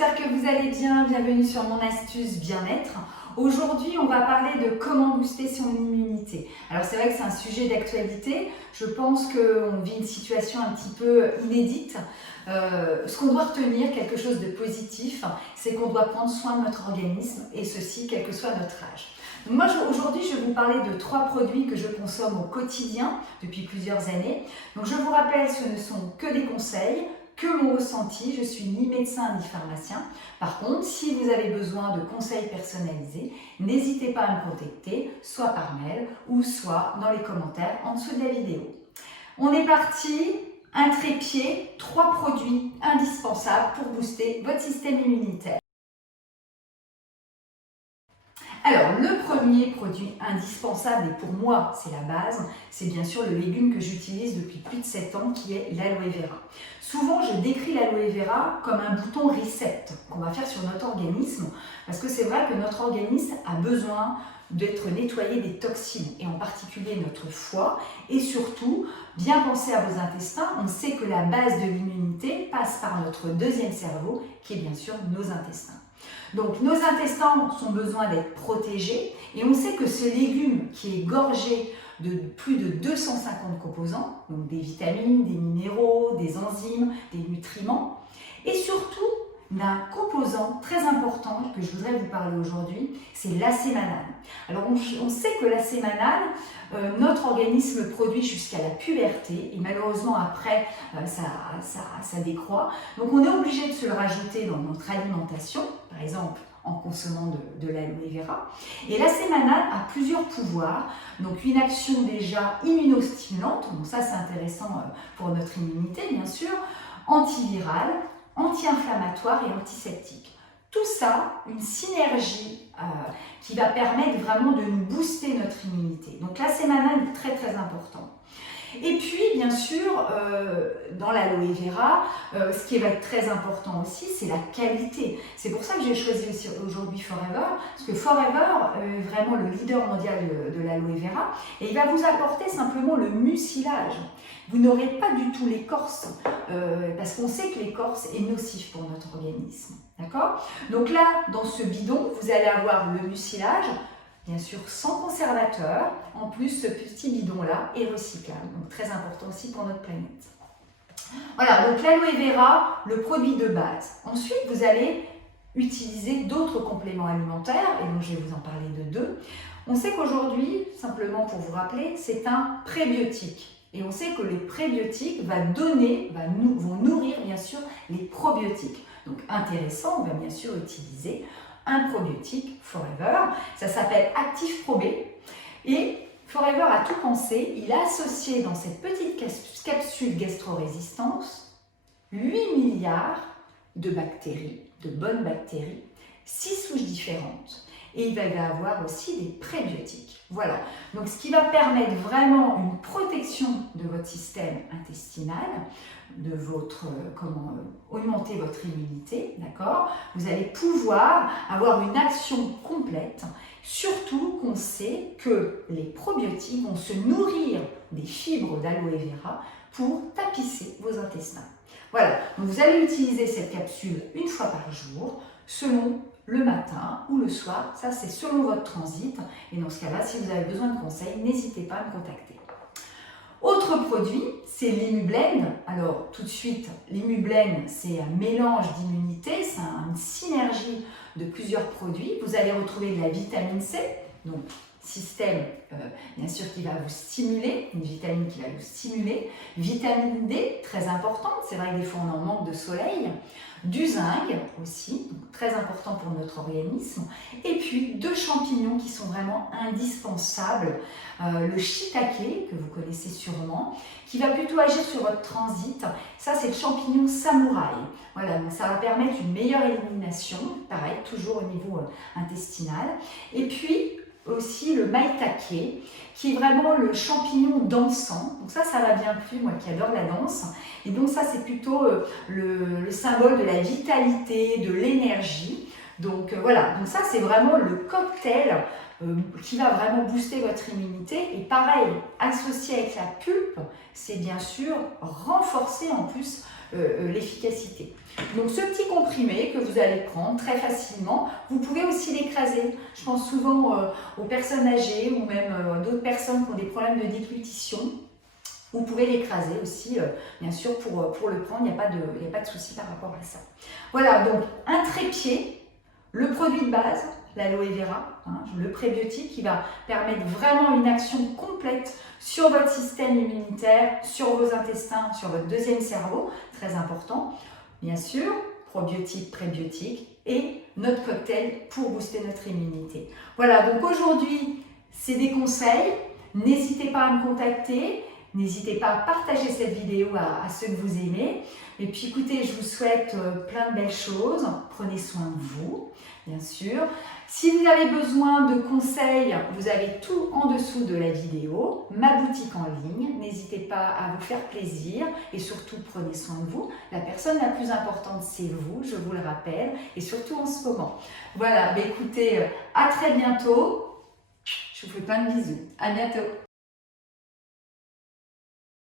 j'espère que vous allez bien. Bienvenue sur mon astuce bien-être. Aujourd'hui, on va parler de comment booster son immunité. Alors c'est vrai que c'est un sujet d'actualité. Je pense qu'on vit une situation un petit peu inédite. Ce qu'on doit retenir, quelque chose de positif, c'est qu'on doit prendre soin de notre organisme et ceci, quel que soit notre âge. Donc moi, aujourd'hui, je vais vous parler de 3 produits que je consomme au quotidien depuis plusieurs années. Donc je vous rappelle, ce ne sont que des conseils, que mon ressenti. Je suis ni médecin ni pharmacien. Par contre, si vous avez besoin de conseils personnalisés, n'hésitez pas à me contacter, soit par mail ou soit dans les commentaires en dessous de la vidéo. On est parti. Un trépied, 3 produits indispensables pour booster votre système immunitaire. Alors, le premier produit indispensable, et pour moi c'est la base, c'est bien sûr le légume que j'utilise depuis plus de 7 ans, qui est l'aloe vera. Souvent, je décris l'aloe vera comme un bouton reset qu'on va faire sur notre organisme, parce que c'est vrai que notre organisme a besoin d'être nettoyé des toxines, et en particulier notre foie, et surtout, bien penser à vos intestins. On sait que la base de l'immunité passe par notre deuxième cerveau, qui est bien sûr nos intestins. Donc nos intestins ont besoin d'être protégés, et on sait que ce légume qui est gorgé de plus de 250 composants, donc des vitamines, des minéraux, des enzymes, des nutriments, et surtout d'un composant très important que je voudrais vous parler aujourd'hui, c'est l'acémanal. Alors on sait que l'acémanal, notre organisme produit jusqu'à la puberté, et malheureusement après ça décroît. Donc on est obligé de se le rajouter dans notre alimentation, par exemple en consommant de l'aloe vera. Et l'acémanal a plusieurs pouvoirs, donc une action déjà immunostimulante, donc ça c'est intéressant pour notre immunité bien sûr, antivirale, anti-inflammatoire et antiseptique. Tout ça, une synergie qui va permettre vraiment de nous booster notre immunité. Donc l'acémanal est très très important. Et puis, bien sûr, dans l'aloe vera, ce qui va être très important aussi, c'est la qualité. C'est pour ça que j'ai choisi aussi aujourd'hui Forever, parce que Forever est vraiment le leader mondial de l'aloe vera, et il va vous apporter simplement le mucilage. Vous n'aurez pas du tout l'écorce, parce qu'on sait que l'écorce est nocif pour notre organisme. D'accord ? Donc là, dans ce bidon, vous allez avoir le mucilage, bien sûr sans conservateur. En plus, ce petit bidon-là est recyclable, donc très important aussi pour notre planète. Voilà, donc l'aloe vera, le produit de base. Ensuite, vous allez utiliser d'autres compléments alimentaires, et donc je vais vous en parler de 2. On sait qu'aujourd'hui, simplement pour vous rappeler, c'est un prébiotique. Et on sait que les prébiotiques vont nourrir bien sûr les probiotiques. Donc intéressant, on va bien sûr utiliser un probiotique Forever, ça s'appelle Active Pro B, et Forever a tout pensé, il a associé dans cette petite capsule gastro-résistance 8 milliards de bactéries, de bonnes bactéries, 6 souches différentes, et il va y avoir aussi des prébiotiques. Voilà, donc ce qui va permettre vraiment une protection de votre système intestinal, de augmenter votre immunité, d'accord ? Vous allez pouvoir avoir une action complète, surtout qu'on sait que les probiotiques vont se nourrir des fibres d'aloe vera pour tapisser vos intestins. Voilà, donc vous allez utiliser cette capsule une fois par jour, selon le matin ou le soir, ça c'est selon votre transit, et dans ce cas-là, si vous avez besoin de conseils, n'hésitez pas à me contacter. Autre produit, c'est l'Immublend. Alors tout de suite, l'Immublend, c'est un mélange d'immunité, c'est une synergie de plusieurs produits. Vous allez retrouver de la vitamine C, donc système bien sûr qui va vous stimuler, une vitamine qui va vous stimuler, vitamine D, très importante, c'est vrai que des fois on en manque de soleil, du zinc aussi, donc très important pour notre organisme, et puis 2 champignons qui sont vraiment indispensables, le shiitake, que vous connaissez sûrement, qui va plutôt agir sur votre transit, ça c'est le champignon samouraï, voilà, donc ça va permettre une meilleure élimination, pareil, toujours au niveau intestinal, et puis aussi le maitake, qui est vraiment le champignon dansant. Donc ça va bien plus, moi qui adore la danse. Et donc ça, c'est plutôt le symbole de la vitalité, de l'énergie. Donc voilà, donc ça, c'est vraiment le cocktail qui va vraiment booster votre immunité. Et pareil, associé avec la pulpe, c'est bien sûr renforcer en plus l'efficacité. Donc ce petit comprimé que vous allez prendre très facilement, vous pouvez aussi l'écraser. Je pense souvent aux personnes âgées ou même d'autres personnes qui ont des problèmes de déglutition. Vous pouvez l'écraser aussi, bien sûr, pour le prendre, il n'y a pas de souci par rapport à ça. Voilà, donc un trépied, le produit de base, l'aloe vera, hein, le prébiotique qui va permettre vraiment une action complète sur votre système immunitaire, sur vos intestins, sur votre deuxième cerveau, très important. Bien sûr, probiotique, prébiotique et notre cocktail pour booster notre immunité. Voilà, donc aujourd'hui, c'est des conseils. N'hésitez pas à me contacter. N'hésitez pas à partager cette vidéo à ceux que vous aimez. Et puis écoutez, je vous souhaite plein de belles choses. Prenez soin de vous, bien sûr. Si vous avez besoin de conseils, vous avez tout en dessous de la vidéo. Ma boutique en ligne. N'hésitez pas à vous faire plaisir et surtout prenez soin de vous. La personne la plus importante, c'est vous, je vous le rappelle, et surtout en ce moment. Voilà, écoutez, à très bientôt. Je vous fais plein de bisous. À bientôt.